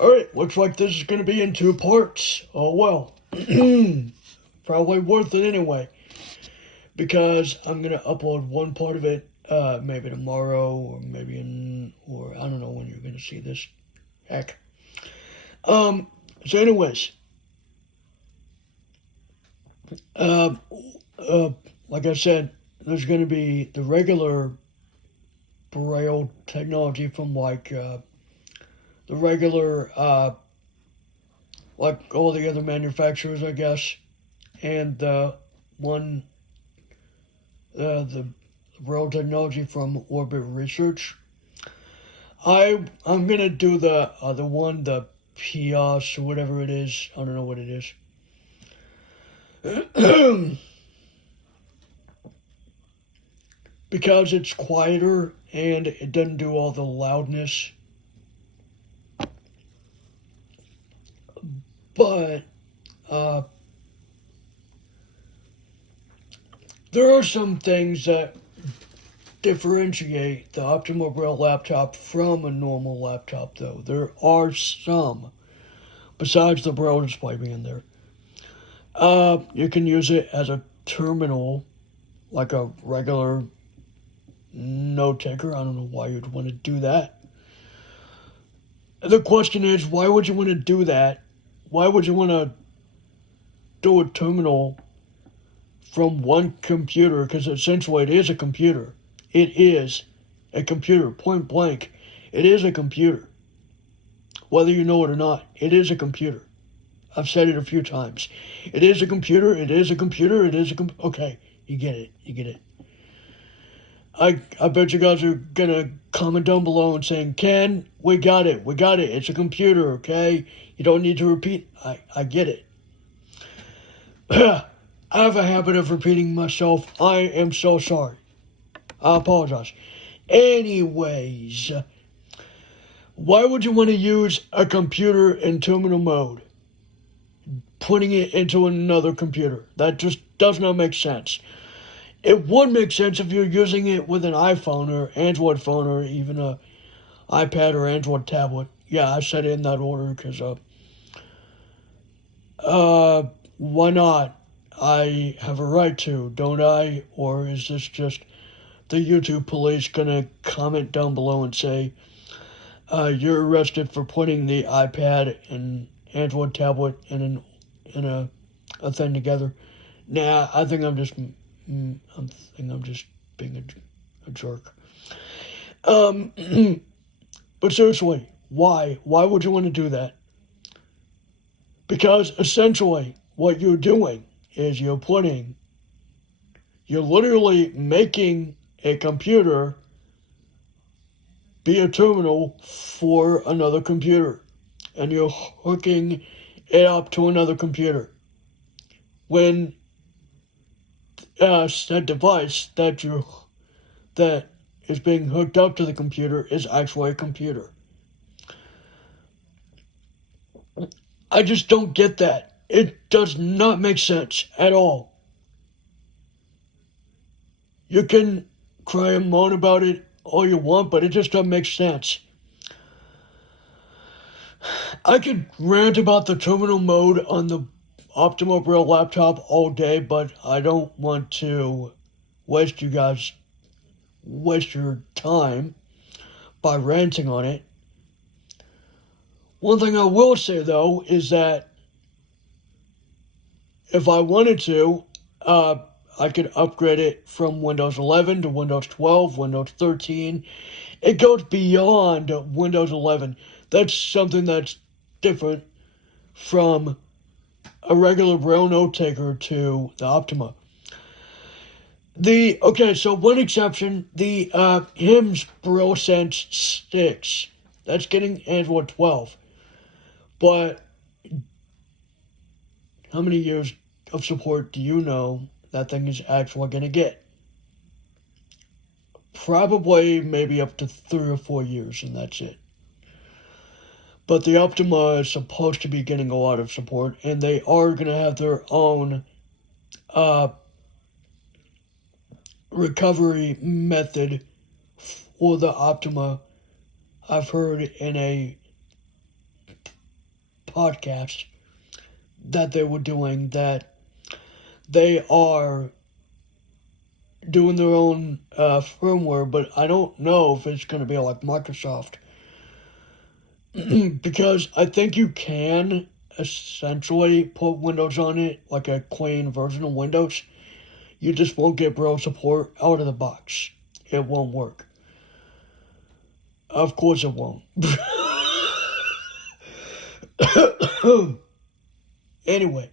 Alright, looks like this is going to be in two parts. Oh well. Probably worth it anyway. Because I'm going to upload one part of it maybe tomorrow or maybe or I don't know when you're going to see this. Heck. So anyways. Uh, like I said, there's going to be the regular Braille technology from the regular like all the other manufacturers, I guess, and one the Braille technology from Orbit Research. I'm gonna do the other one, the PIOS or whatever it is. I don't know what it is. Because it's quieter and it doesn't do all the loudness. But there are some things that differentiate the Optimal Braille laptop from a normal laptop, though. There are some, besides the Braille display being there. You can use it as a terminal, like a regular note taker. I don't know why you'd want to do that. The question is, why would you want to do that? Why would you want to do a terminal from one computer? Because essentially it is a computer. It is a computer, point blank. It is a computer. Whether you know it or not, it is a computer. I've said it a few times. It is a computer, it is a computer, it is a computer. Okay, you get it, you get it. I bet you guys are going to comment down below and saying, Ken, we got it, it's a computer, okay? You don't need to repeat. I get it. I have a habit of repeating myself. I am so sorry. I apologize. Anyways, why would you want to use a computer in terminal mode? Putting it into another computer. That just does not make sense. It would make sense if you're using it with an iPhone or Android phone or even a iPad or Android tablet. Yeah, I said it in that order because why not? I have a right to, don't I? Or is this just the YouTube police gonna comment down below and say, you're arrested for putting the iPad and Android tablet in a thing together? Nah, I think I'm just being a jerk. But seriously, why? Why would you want to do that? Because essentially, what you're doing is you're literally making a computer be a terminal for another computer. And you're hooking it up to another computer. When that device that is being hooked up to the computer is actually a computer. I just don't get that. It does not make sense at all. You can cry and moan about it all you want, but it just doesn't make sense. I could rant about the terminal mode on the Optimal Braille laptop all day, but I don't want to waste your time by ranting on it. One thing I will say, though, is that if I wanted to, I could upgrade it from Windows 11 to Windows 12, Windows 13. It goes beyond Windows 11. That's something that's different from a regular Braille note taker to the Optima. So one exception, the HIMS Braille Sense sticks. That's getting Android 12. But how many years of support do you know that thing is actually going to get? Probably maybe up to 3 or 4 years, and that's it. But the Optima is supposed to be getting a lot of support, and they are going to have their own recovery method for the Optima. I've heard in a podcast that they were doing that they are doing their own firmware, but I don't know if it's going to be like Microsoft. Because I think you can essentially put Windows on it, like a clean version of Windows. You just won't get Braille support out of the box. It won't work. Of course it won't. Anyway,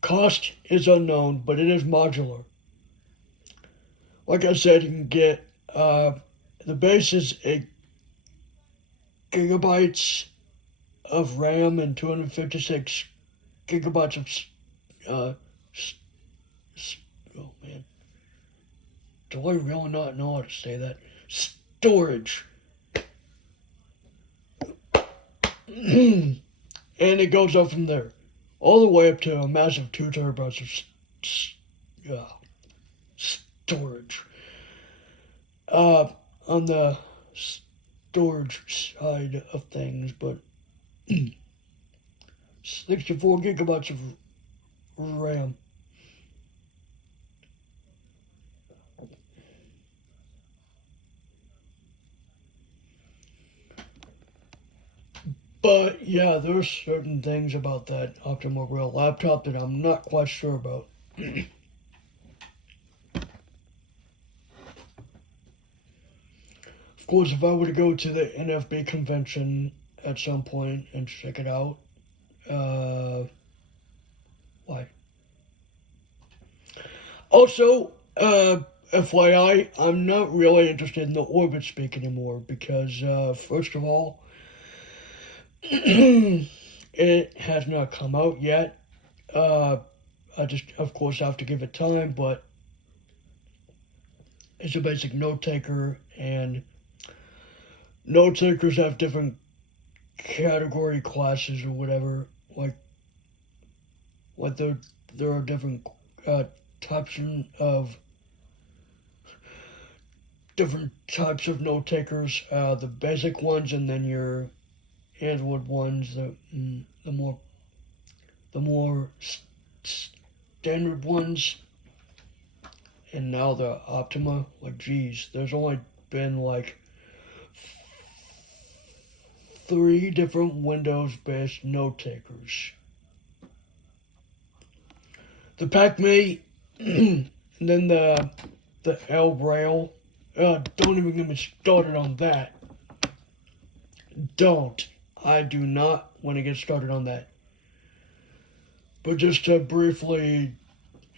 cost is unknown, but it is modular. Like I said, you can get, the base is 8 gigabytes of RAM and 256 gigabytes of, oh man, do I really not know how to say that? Storage. And it goes up from there, all the way up to a massive 2 terabytes of storage. On the storage side of things, but 64 gigabytes of RAM. But yeah, there's certain things about that Optima Braille laptop that I'm not quite sure about. Of course, if I were to go to the NFB convention at some point and check it out, why? Also, FYI, I'm not really interested in the Orbit Speak anymore because, first of all, it has not come out yet. I just, of course, have to give it time, but it's a basic note taker, and note takers have different category classes or whatever. Like there are different types of note takers. The basic ones, and then your Android ones, the more standard ones, and now the Optima. Like, geez, there's only been like 3 different Windows-based note takers. The PacMate, and then the L Braille. Don't even get me started on that. Don't. I do not want to get started on that. But just to briefly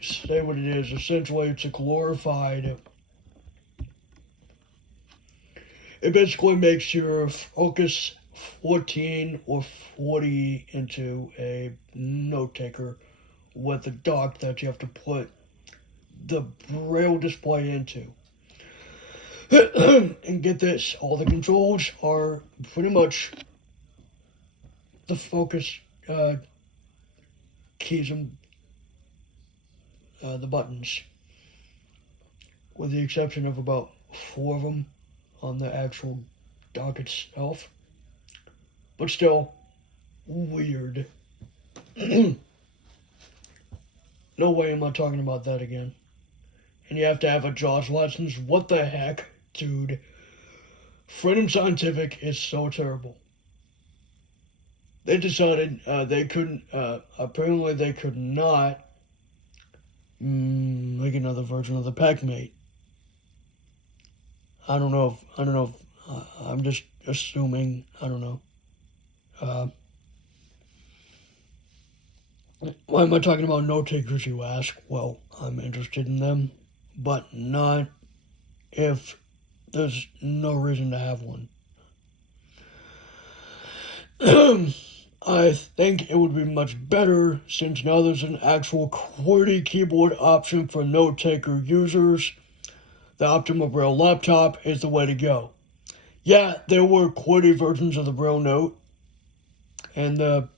say what it is, essentially it's a glorified... It basically makes your Focus 14 or 40 into a note taker with a dock that you have to put the Braille display into. And get this, all the controls are pretty much the Focus keys and the buttons, with the exception of about 4 of them on the actual dock itself. But still, weird. No way am I talking about that again. And you have to have a JAWS license. What the heck, dude? Freedom Scientific is so terrible. They decided they couldn't, apparently they could not make another version of the PacMate. I don't know if, I'm just assuming, I don't know. Why am I talking about note takers, you ask? Well, I'm interested in them, but not if there's no reason to have one. I think it would be much better since now there's an actual QWERTY keyboard option for note taker users. The Optima Braille laptop is the way to go. Yeah, there were QWERTY versions of the Braille Note and the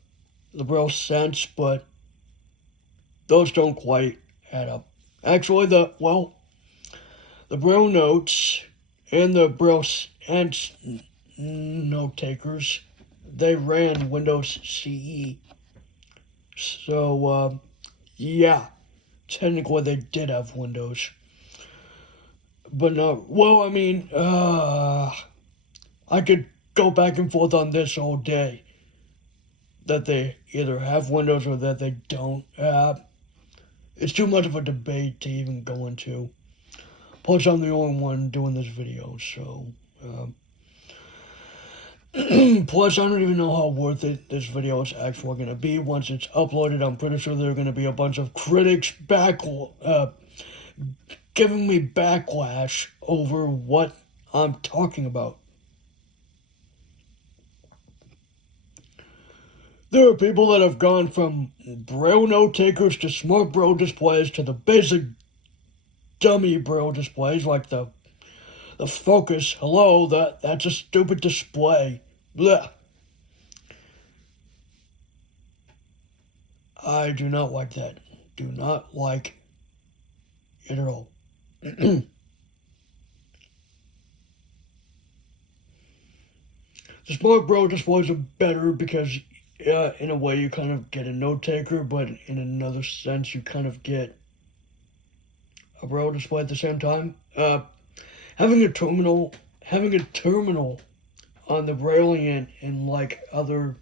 Braille Sense, but those don't quite add up. Actually, the Braille Notes and the Braille Sense note takers. They ran Windows CE. So, yeah, technically they did have Windows. But no, well, I mean, I could go back and forth on this all day. That they either have Windows or that they don't. It's too much of a debate to even go into. Plus, I'm the only one doing this video, so. Plus, I don't even know how worth it this video is actually going to be once it's uploaded. I'm pretty sure there are going to be a bunch of critics giving me backlash over what I'm talking about. There are people that have gone from Braille note takers to smart Braille displays to the basic dummy Braille displays like the Focus. Hello, that's a stupid display. Blech. I do not like that. Do not like it at all. The smart Braille displays are better because in a way you kind of get a note taker, but in another sense you kind of get a Braille display at the same time. Having a terminal on the Brailliant and like other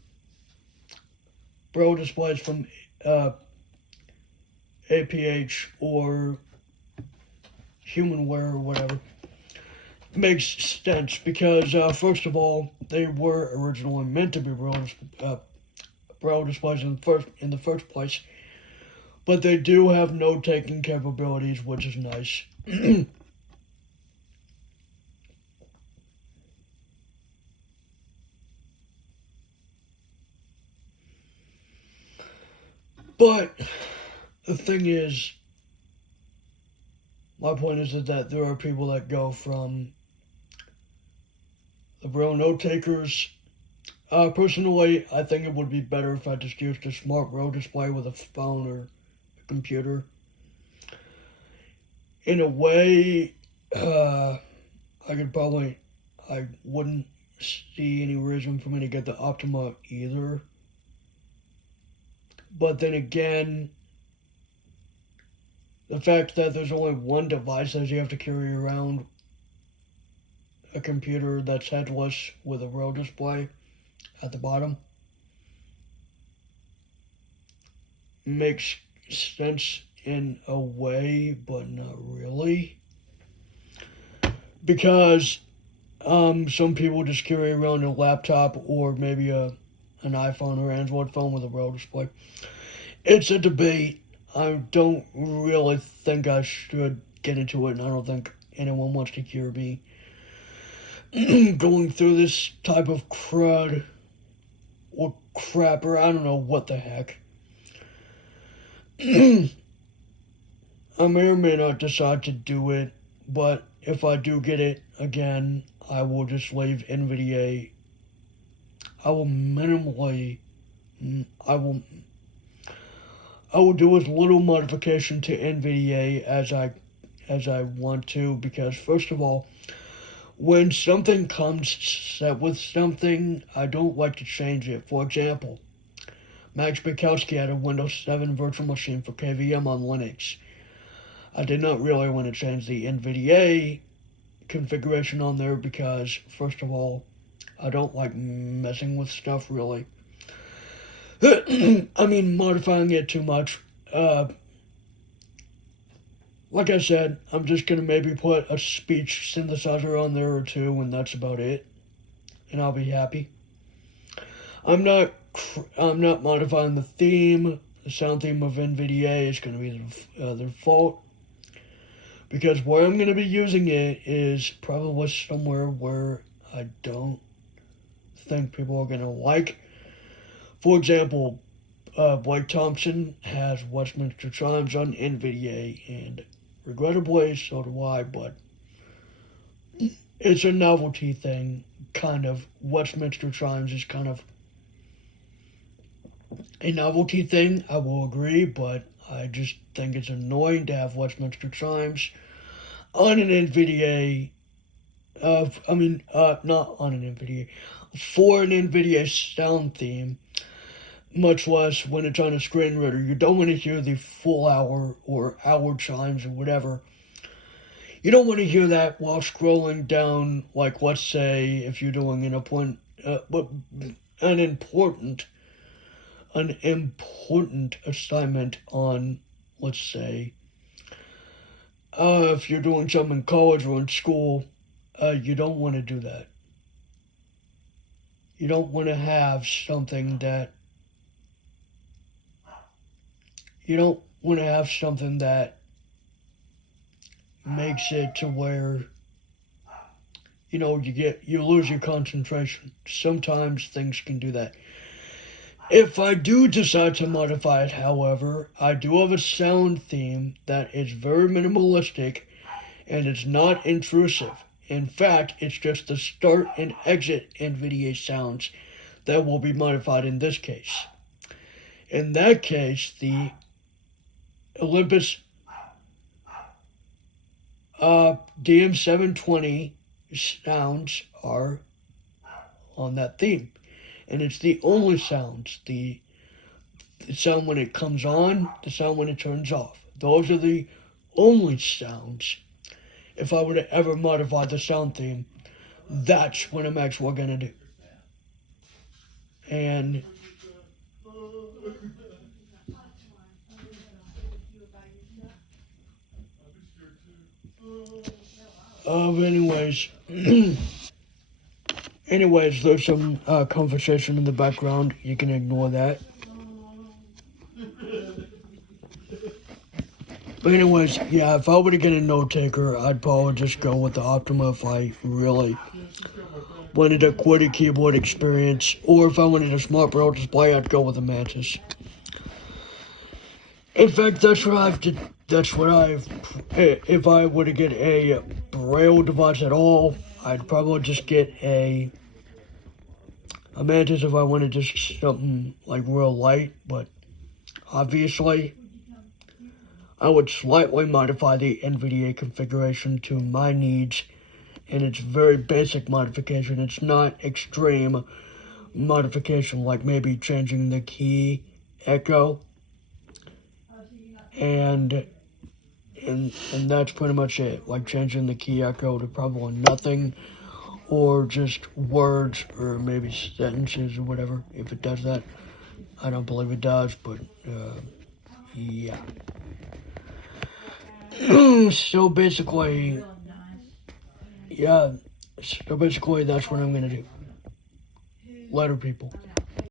Braille displays from APH or Humanware or whatever makes sense because first of all, they were originally meant to be Braille displays in the first place, but they do have note-taking capabilities, which is nice. But the thing is, my point is that there are people that go from the Braille note takers. Personally, I think it would be better if I just used a smart Braille display with a phone or a computer. In a way, I wouldn't see any reason for me to get the Optima either. But then again, the fact that there's only one device that you have to carry around, a computer that's headless with a Braille display at the bottom, makes sense in a way, but not really. Because some people just carry around a laptop or maybe an iPhone or Android phone with a Braille display. It's a debate. I don't really think I should get into it, and I don't think anyone wants to hear me going through this type of crud or crap, or I don't know what the heck. I may or may not decide to do it, but if I do get it again, I will just leave NVDA. I will do as little modification to NVDA as I want to, because first of all, when something comes set with something, I don't like to change it. For example, Max Bukowski had a Windows 7 virtual machine for KVM on Linux. I did not really want to change the NVDA configuration on there because, first of all, I don't like messing with stuff really. I mean, modifying it too much. Like I said, I'm just going to maybe put a speech synthesizer on there or two, and that's about it. And I'll be happy. I'm not modifying the theme. The sound theme of NVDA is going to be their fault. Because where I'm going to be using it is probably somewhere where I don't think people are going to like. For example, Blake Thompson has Westminster Chimes on NVDA, and regrettably, so do I, but it's a novelty thing, kind of. Westminster Chimes is kind of a novelty thing, I will agree, but I just think it's annoying to have Westminster Chimes on an NVDA not on an NVIDIA, for an NVIDIA sound theme, much less when it's on a screen reader. You don't want to hear the full hour or hour chimes or whatever. You don't want to hear that while scrolling down, like, let's say, if you're doing an important assignment on, let's say, if you're doing something in college or in school, you don't want to do that. You don't want to have something that makes it to where you lose your concentration. Sometimes things can do that. If I do decide to modify it, however, I do have a sound theme that is very minimalistic and it's not intrusive. In fact, it's just the start and exit NVIDIA sounds that will be modified in this case. In that case, the Olympus DM720 sounds are on that theme. And it's the only sounds, the sound when it comes on, the sound when it turns off. Those are the only sounds. If I were to ever modify the sound theme, that's what I'm actually going to do. And anyways, there's some conversation in the background. You can ignore that. But anyways, yeah, if I were to get a note taker, I'd probably just go with the Optima if I really wanted a QWERTY keyboard experience. Or if I wanted a smart braille display, I'd go with the Mantis. In fact, if I were to get a braille device at all, I'd probably just get a Mantis if I wanted just something like real light, but obviously I would slightly modify the NVDA configuration to my needs, and it's very basic modification. It's not extreme modification, like maybe changing the key echo, and that's pretty much it. Like changing the key echo to probably nothing, or just words or maybe sentences or whatever. If it does that, I don't believe it does, but yeah. So basically, that's what I'm gonna do. Later, people.